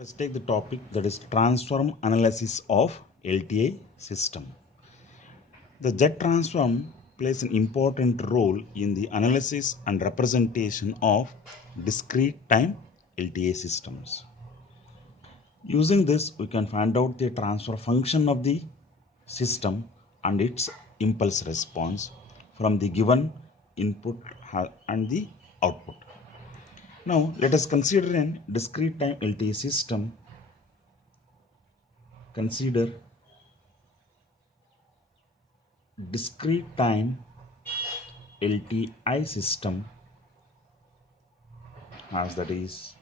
Let's take the topic that is transform analysis of LTI system. The Z transform plays an important role in the analysis and representation of discrete time LTI systems. Using this, we can find out the transfer function of the system and its impulse response from the given input and the output. Now, let us consider a discrete time LTI system. Consider discrete time LTI system as that is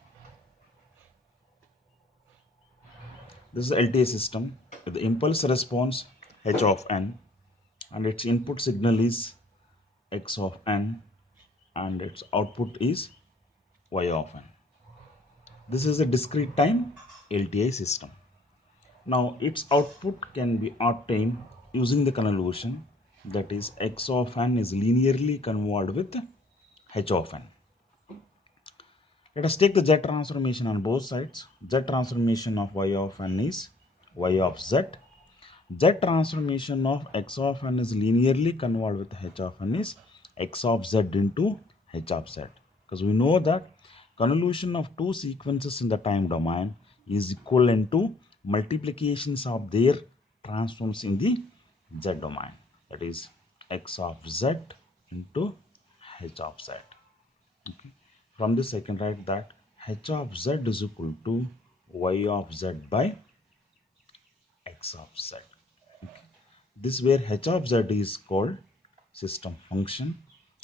this is the LTI system with the impulse response h of n and its input signal is x of n and its output is y of n. This is a discrete time LTI system. Now its output can be obtained using the convolution, that is x of n is linearly convolved with h of n. Let us take the Z transformation on both sides. Z transformation of y of n is y of z. Z transformation of x of n is linearly convolved with h of n is x of z into h of z. Because we know that convolution of two sequences in the time domain is equivalent to multiplications of their transforms in the z domain. That is x of z into h of z. Okay. From this I can write that h of z is equal to y of z by x of z. Okay. This where h of z is called system function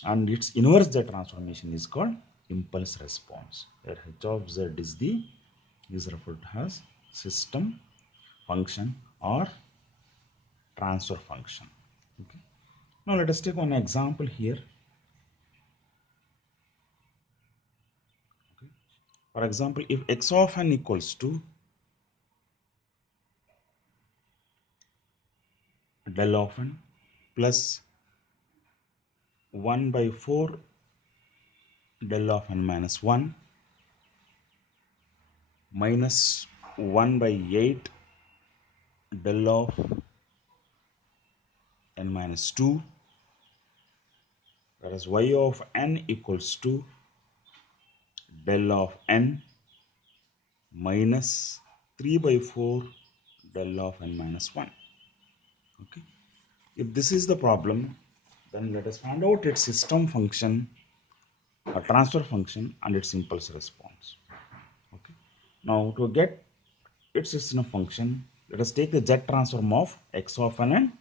and its inverse z transformation is called impulse response, where h of z is referred to as system function or transfer function. Okay. Now let us take one example here. Okay. For example, if x of n equals to del of n plus 1 by 4 del of n minus 1 minus 1 by 8 del of n minus 2, whereas y of n equals to del of n minus 3 by 4 del of n minus 1. Okay. If this is the problem, then let us find out its system function or transfer function and its impulse response. Okay. Now to get its system function, let us take the z transform of x of n and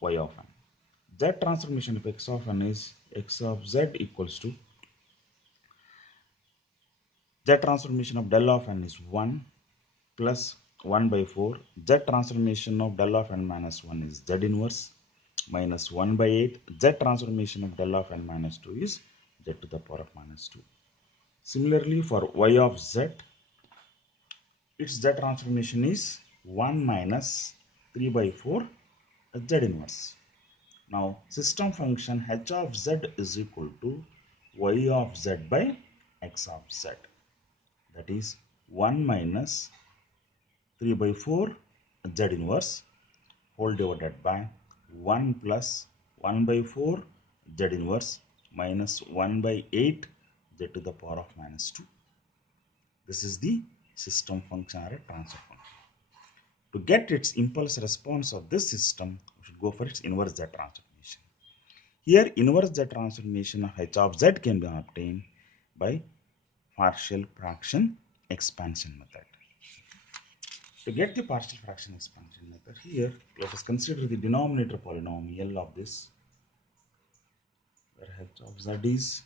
y of n. Z transformation of x of n is x of z equals to z transformation of del of n is 1 plus 1 by 4. Z transformation of del of n minus 1 is z inverse minus 1 by 8. Z transformation of del of n minus 2 is z to the power of minus 2. Similarly, for y of z, its z transformation is 1 minus 3 by 4 z inverse. Now, system function h of z is equal to y of z by x of z. That is 1 minus 3 by 4 z inverse whole divided by 1 plus 1 by 4 z inverse minus 1 by 8 z to the power of minus 2. This is the system function or a transfer function. To get its impulse response of this system, we should go for its inverse z transformation. Here, inverse z transformation of h of z can be obtained by partial fraction expansion method. To get the partial fraction expansion method, here let us consider the denominator polynomial of this, where h of z is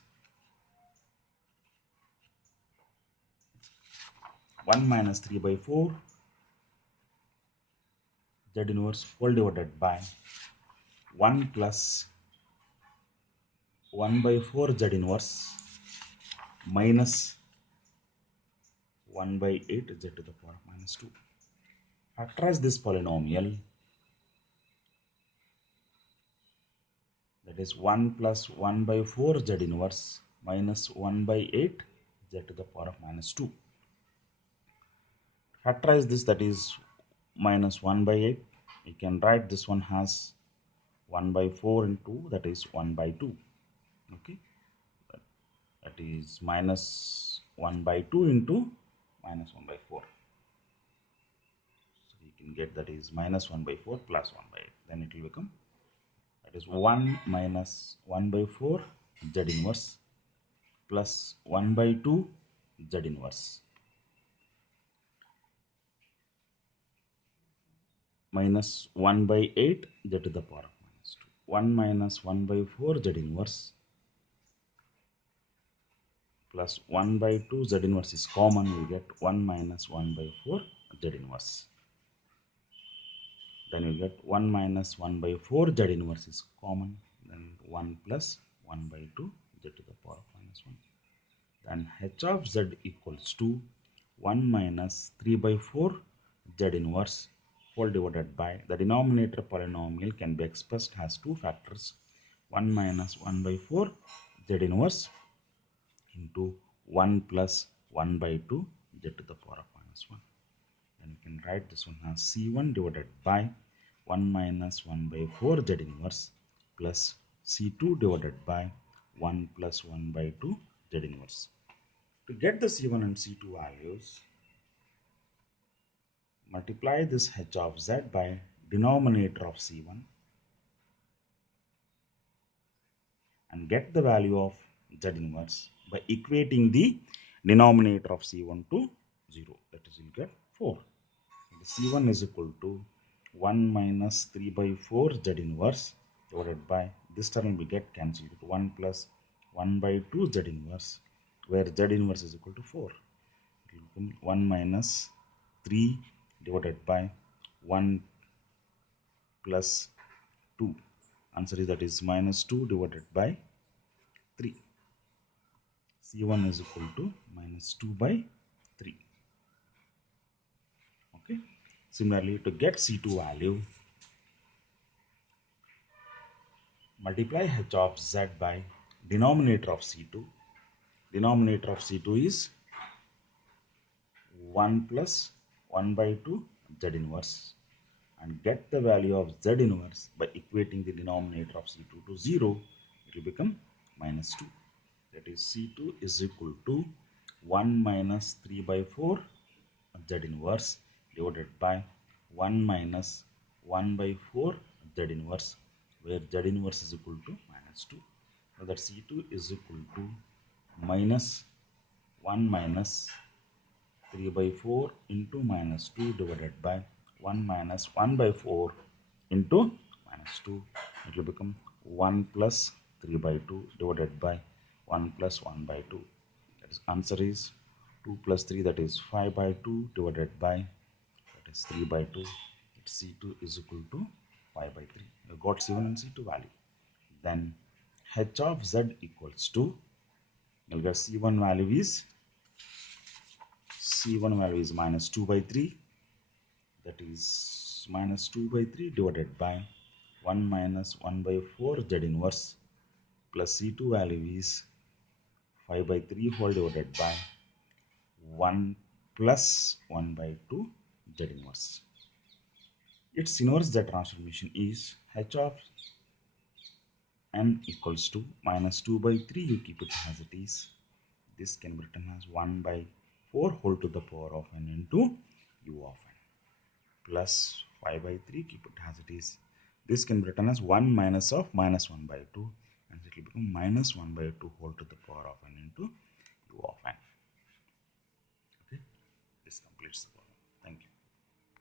1 minus 3 by 4 z inverse whole divided by 1 plus 1 by 4 z inverse minus 1 by 8 z to the power of minus 2. Factorize this polynomial, that is 1 plus 1 by 4 z inverse minus 1 by 8 z to the power of minus 2. Factorize this, that is minus 1 by 8. You can write this one as 1 by 4 into, that is 1 by 2. Okay, that is minus 1 by 2 into minus 1 by 4. So you can get that is minus 1 by 4 plus 1 by 8. Then it will become, that is 1 minus 1 by 4 z inverse plus 1 by 2 z inverse minus 1 by 8 z to the power of minus 2. 1 minus 1 by 4 z inverse plus 1 by 2 z inverse is common. We get 1 minus 1 by 4 z inverse. Then you get 1 minus 1 by 4 z inverse is common. Then 1 plus 1 by 2 z to the power of minus 1. Then h of z equals to 1 minus 3 by 4 z inverse whole divided by, the denominator polynomial can be expressed as two factors, 1 minus 1 by 4 z inverse into 1 plus 1 by 2 z to the power of minus 1. Then you can write this one as C1 divided by 1 minus 1 by 4 z inverse plus C2 divided by 1 plus 1 by 2 z inverse. To get the C1 and C2 values, multiply this h of z by denominator of C1 and get the value of z inverse by equating the denominator of C1 to 0. That is, you'll get 4. C1 is equal to 1 minus 3 by 4 z inverse divided by, this term will get cancelled, 1 plus 1 by 2 z inverse, where z inverse is equal to 4. It will become 1 minus 3 divided by 1 plus 2. Answer is, that is minus 2 divided by 3. C1 is equal to minus 2 by 3. Okay. Similarly, to get C2 value, multiply h of z by denominator of C2. Denominator of C2 is 1 plus 1 by 2 z inverse and get the value of z inverse by equating the denominator of C2 to 0. It will become minus 2. That is, C2 is equal to 1 minus 3 by 4 z inverse divided by 1 minus 1 by 4 z inverse, where z inverse is equal to minus 2. So that C2 is equal to minus 1 minus 3 by 4 into minus 2 divided by 1 minus 1 by 4 into minus 2. It will become 1 plus 3 by 2 divided by 1 plus 1 by 2. That is, answer is 2 plus 3, that is 5 by 2 divided by, that is 3 by 2. C2 is equal to 5 by 3. You got C1 and C2 value. Then h of z equals to, you'll get C1 value is minus 2 by 3, that is minus 2 by 3 divided by 1 minus 1 by 4 z inverse plus C2 value is 5 by 3 whole divided by 1 plus 1 by 2 z inverse. Its inverse Z transformation is h of n equals to minus 2 by 3, you keep it as it is. This can be written as 1 by 4 whole to the power of n into u of n plus 5 by 3, keep it as it is. This can be written as 1 minus of minus 1 by 2, and it will become minus 1 by 2 whole to the power of n into u of n.